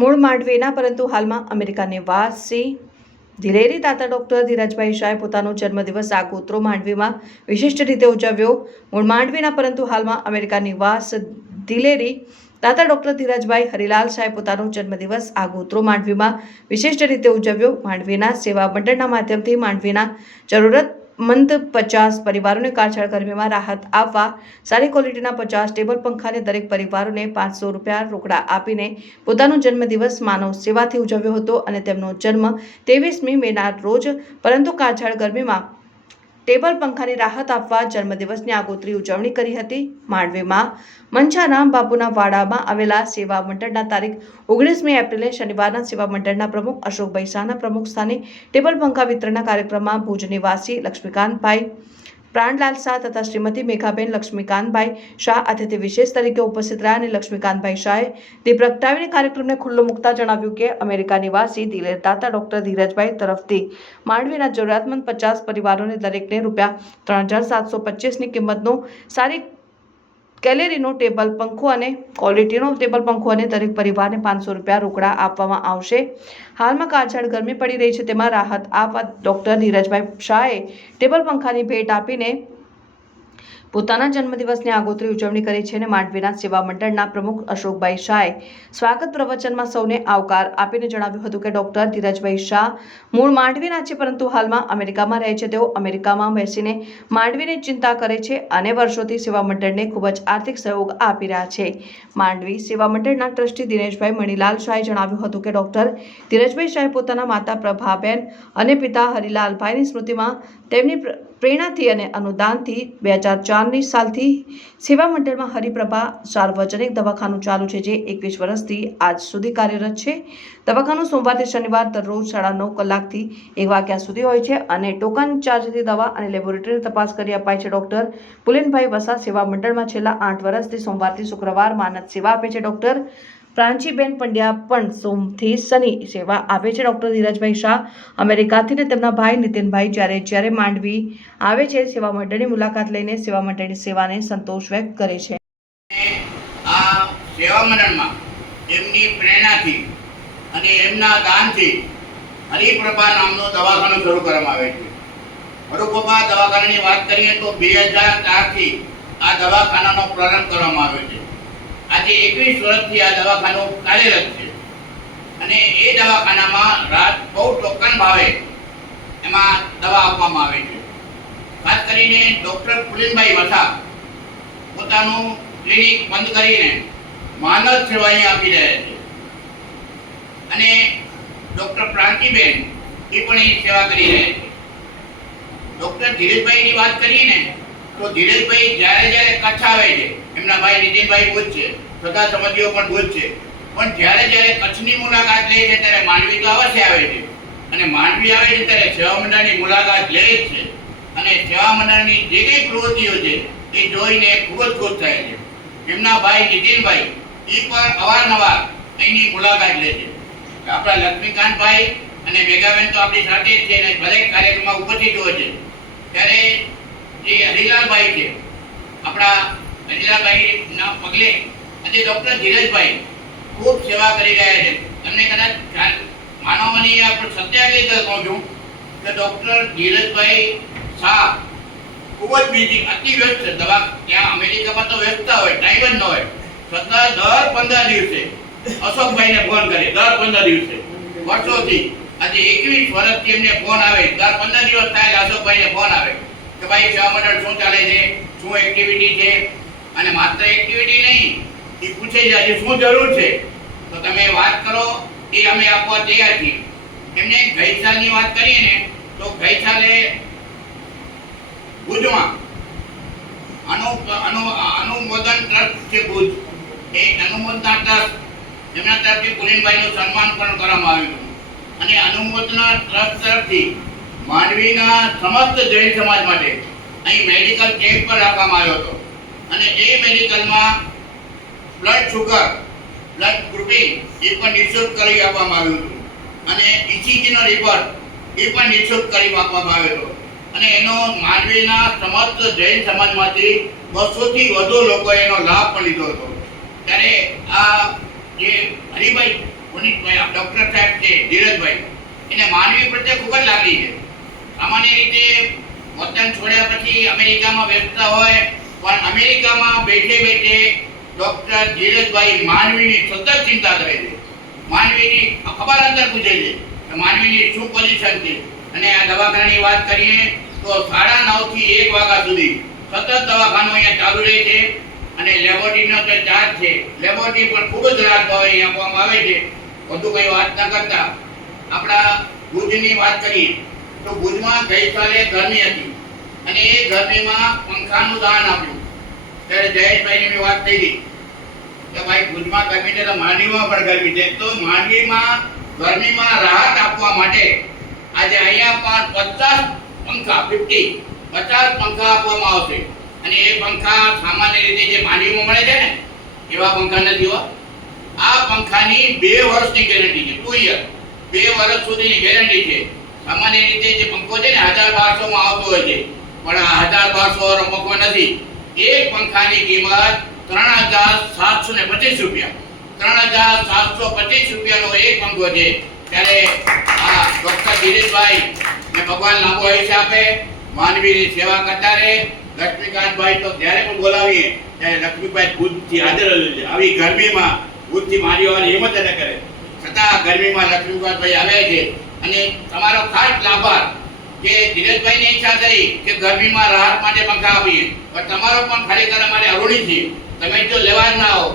મૂળ માંડવીના પરંતુ હાલમાં અમેરિકા નિવાસી દિલેરી દાતા ડોક્ટર ધીરજભાઈ શાહે પોતાનો જન્મદિવસ આગોતરો માંડવીમાં વિશિષ્ટ રીતે ઉજવ્યો। મૂળ માંડવીના પરંતુ હાલમાં અમેરિકા નિવાસ દિલેરી દાતા ડોક્ટર ધીરજભાઈ હરિલાલ શાહે પોતાનો જન્મદિવસ આગોતરો માંડવીમાં વિશિષ્ટ રીતે ઉજવ્યો। માંડવીના સેવા મંડળના માધ્યમથી માંડવીના જરૂરતમંદ 50 પરિવારોને કાળઝાળ ગરમીમાં રાહત આપવા સારી ક્વોલિટીના 50 ટેબલ પંખાને દરેક પરિવારોને ₹500 રોકડા આપીને પોતાનો જન્મદિવસ માનવ સેવાથી ઉજવ્યો હતો અને તેમનો જન્મ 23મી મેના રોજ પરંતુ કાળઝાળ ગરમીમાં ટેબલ પંખાની રાહત આપવા જન્મદિવસની આગોતરી ઉજવણી કરી હતી। માંડવીમાં મંચારામ બાપુના વાડામાં આવેલા સેવા મંડળના તારીખ 19મી એપ્રિલે શનિવારના સેવા મંડળના પ્રમુખ અશોકભાઈ શાહના પ્રમુખ સ્થાને ટેબલ પંખા વિતરણના કાર્યક્રમમાં ભુજ નિવાસી લક્ષ્મીકાંતભાઈ પ્રાણલાલ શાહ તથા શ્રીમતી મેઘાબેન લક્ષ્મીકાંતભાઈ શાહ અતિથિ વિશેષ તરીકે ઉપસ્થિત રહ્યા અને લક્ષ્મીકાંતભાઈ શાહે દીપ પ્રગટાવીને કાર્યક્રમને ખુલ્લો મૂકતા જણાવ્યું કે અમેરિકા નિવાસી દિલેર દાતા ડોક્ટર ધીરજભાઈ તરફથી માંડવીના જરૂરિયાતમંદ 50 પરિવારોને દરેકને ₹3725ની કિંમતનો સારી કેલેરીનો ટેબલ પંખો અને ક્વોલિટીનો ટેબલ પંખો અને દરેક પરિવારને ₹500 રોકડા આપવામાં આવશે। હાલમાં કાળઝાળ ગરમી પડી રહી છે તેમાં રાહત આપવા ડોક્ટર ધીરજભાઈ શાહે ટેબલ પંખાની ભેટ આપીને પોતાના જન્મદિવસની આગોતરી ઉજવણી કરી છે અને માંડવીના સેવા મંડળના પ્રમુખ અશોકભાઈ શાહે સ્વાગત પ્રવચનમાં સૌને આવકાર આપીને જણાવ્યું હતું કે ડોક્ટર ધીરજભાઈ શાહ મૂળ માંડવીના છે પરંતુ હાલમાં અમેરિકામાં રહે છે। તેઓ અમેરિકામાં બેસીને માંડવીની ચિંતા કરે છે અને વર્ષોથી સેવા મંડળને ખૂબ જ આર્થિક સહયોગ આપી રહ્યા છે। માંડવી સેવા મંડળના ટ્રસ્ટી દિનેશભાઈ મણીલાલ શાહે જણાવ્યું હતું કે ડોક્ટર ધીરજભાઈ શાહે પોતાના માતા પ્રભાબેન અને પિતા હરિલાલભાઈની સ્મૃતિમાં તેમની પ્રેરણાથી અને અનુદાનથી 2004ની સાલથી સેવા મંડળમાં હરિપ્રભા સાર્વજનિક દવાખાનું ચાલુ છે જે 21 વર્ષથી આજ સુધી કાર્યરત છે। દવાખાનું સોમવારથી શનિવાર દરરોજ 9:30 કલાકથી 1 વાગ્યા સુધી હોય છે અને ટોકન ચાર્જથી દવા અને લેબોરેટરીની તપાસ કરી અપાય છે। ડોક્ટર પુલેનભાઈ વસા સેવા મંડળમાં છેલ્લા 8 વર્ષથી સોમવારથી શુક્રવાર માનદ સેવા આપે છે। ડોક્ટર પ્રાંચીબેન પંડ્યા પણ સોમથી શનિ સેવા આપે છે। ડોક્ટર ધીરજભાઈ શાહ અમેરિકાથી ને તેમના ભાઈ નીતિનભાઈ જ્યારે માંડવી આવે છે સેવા મંડળની મુલાકાત લઈને સેવા મંડળની સેવાને સંતોષ વ્યક્ત કરે છે। આ સેવા મંડળમાં એમની પ્રેરણાથી અને એમના દાનથી હરિપ્રભા નામનું દવાખાનું શરૂ કરવામાં આવે છે। હરિપ્રભા દવાખાનાની વાત કરીએ તો 2004થી આ દવાખાનાનો પ્રારંભ કરવામાં આવ્યો છે। આજે 21 વર્ષથી આ દવાખાનું કાર્યરત છે અને એ દવાખાનામાં બહુ ટોકન ભાવે એમાં દવા આપવામાં આવે છે। ખાસ કરીને ડોક્ટર પુલેનભાઈ વસા પોતાનું ક્લિનિક બંધ કરીને માનદ સેવા આપી રહ્યા છે અને ડોક્ટર પ્રાંતિબેન એ પણ એ સેવા કરી રહ્યા છે। ડોક્ટર ધીરજભાઈની વાત કરીએ ને તો ધીરજભાઈ જ્યારે કચ્છ આવે છે, એમના ભાઈ નીતિનભાઈ ભુજ છે, સગા સંબંધીઓ પણ ભુજ છે, પણ જ્યારે કચ્છની મુલાકાત લે છે ત્યારે માંડવી તો અવશ્ય આવે છે અને માંડવી આવે છે ત્યારે સેવા મંડળની મુલાકાત લે છે અને સેવા મંડળની જે કંઈ પ્રવૃત્તિઓ છે એ જોઈને ખૂબ જ ખુશ થાય છે। એમના ભાઈ નીતિનભાઈ એ પણ અવારનવાર અહીંની મુલાકાત લે છે। આપણા લક્ષ્મીકાંતભાઈ અને મેઘાબેન તો આપણી સાથે જ છે અને દરેક કાર્યક્રમમાં ઉપસ્થિત હોય છે। ત્યારે જે હરિલાલભાઈ છે, આપણા હરિલાલભાઈના પગલે આજે ડૉક્ટર ધીરજભાઈ ખૂબ સેવા કરી રહ્યા છે। તમને કદાચ માનવની આપણે સત્યાગ્રહ કહું છું કે ડૉક્ટર ધીરજભાઈ શાહ ખૂબ જ બીજી અતિ વ્યસ્ત દવા ત્યાં અમેરિકામાં તો વ્યસ્તતા હોય, ટાઈમ જ ન હોય, છતાં દર 15 દિવસે અશોકભાઈને ફોન કરે, દર 15 દિવસે વર્ષોથી આજે 21 વર્ષથી એમને ફોન આવે, દર 15 દિવસ થાય અશોકભાઈને ફોન આવે કે ભાઈ સેવા મંડળ શું ચાલે છે, શું એક્ટિવિટી છે અને માત્ર એક્ટિવિટી નહીં, એ પૂછે છે આજે શું જરૂર છે તો તમે વાત કરો, એ અમે આપવા તૈયાર છીએ। એમને ગઈ સાલની વાત કરીએ ને તો ગઈ સાલે ભુજમાં અનુમોદન ટ્રસ્ટ છે ભુજ, એ અનુમોદન ટ્રસ્ટ એમના તરફથી પુલેનભાઈનું સન્માન પણ કરવામાં આવ્યું હતું અને અનુમોદન ટ્રસ્ટ તરફથી માંડવીના સમસ્ત જૈન સમાજ માટે અહીં મેડિકલ કેમ્પ પર રાખવામાં આવ્યો હતો અને એ મેડિકલમાં બ્લડ શુગર, બ્લડ ગ્રુપિંગ એ પણ નિઃશુલ્ક કરી આપવામાં આવ્યું હતું અને ઇસીજીનો રિપોર્ટ એ પણ નિઃશુલ્ક કરી આપવામાં આવ્યો હતો અને એનો માંડવીના સમસ્ત જૈન સમાજમાંથી 200થી વધુ લોકોએ એનો લાભ પણ લીધો હતો। ત્યારે આ જે હરિભાઈ ડૉક્ટર સાહેબ છે ધીરજભાઈ, એને માનવી પ્રત્યે ખૂબ જ લાગણી છે. સામાન્ય રીતે વતન છોડ્યા પછી અમેરિકામાં બેસતા હોય, પણ અમેરિકામાં બેઠે બેઠે ડૉક્ટર ધીરજભાઈ માનવીની સતત ચિંતા કરે છે. માનવીની ખબર અંતર પૂછે છે કે માનવીની શું પોઝિશન છે. અને આ દવાખાનાની વાત કરીએ તો 9:30 થી 1 વાગ્યા સુધી સતત દવાખાનું અહીંયા ચાલુ રહે છે. અને લેબોરેટરીનો જે ચાર્જ છે, લેબોરેટરી પણ ખૂબ જ રાહત ભાવે આપવામાં આવે છે. વધુ કંઈ વાત ન કરતા આપણા ભુજની વાત કરીએ તો ભુજમાં ગઈકાલે ગરમી હતી અને એ ગરમીમાં પંખાનું દાન આપ્યું. ત્યારે જયેશભાઈની મેં વાત થઈ હતી કે ભાઈ ભુજમાં ગરમી છે તો માંડવીમાં પણ ગરમી છે, તો માંડવીમાં ગરમીમાં રાહત આપવા માટે આજે અહીંયા પણ 50 પંખા આપવામાં આવશે. અને એ પંખા સામાન્ય રીતે જે માંડવીમાં મળે છે ને એવા પંખા નથી હો. આ પંખાની 2 વર્ષની ગેરંટી છે, 2 યર, 2 વર્ષ સુધીની ગેરંટી છે. સામાન્ય રીતે જે પંખો છે ને 1200 માં આવતો હોય છે, પણ આ 1200 પંખો નથી. એક પંખાની કિંમત 3725 રૂપિયા, 3725 રૂપિયાનો એક પંખો છે. ત્યારે આ ડોક્ટર ધીરજભાઈ ને ભગવાન લાંબો આયુષ્ય આપે, માનવીની સેવા કરતા રહે. લક્ષ્મીકાંતભાઈ તો જ્યારે પણ બોલાવીએ ત્યારે લક્ષ્મીભાઈ ભુજથી હાજર જ છે. આવી ગરમીમાં ભુજથી મારી આવવાની હિંમત ન કરે, છતાં ગરમીમાં લક્ષ્મીકાંતભાઈ આવે છે. અને તમારો ખાસ આભાર કે ધીરજભાઈને ઈચ્છા થઈ કે ગરમીમાં રાહત માટે પંખા આપીએ, પણ તમારો પણ ખરેખર અમારે અરુણી છે. તમે જો લેવા જ ના હો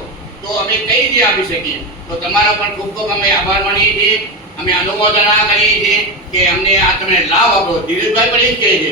તો અમે કઈ રીતે આપી શકીએ? તો તમારો પણ ખૂબ ખૂબ અમે આભાર માનીએ છીએ. અમે અનુમોદના કરીએ છીએ કે અમને આ તમે લાભ આપો. ધીરજભાઈ પણ એ જ કહે છે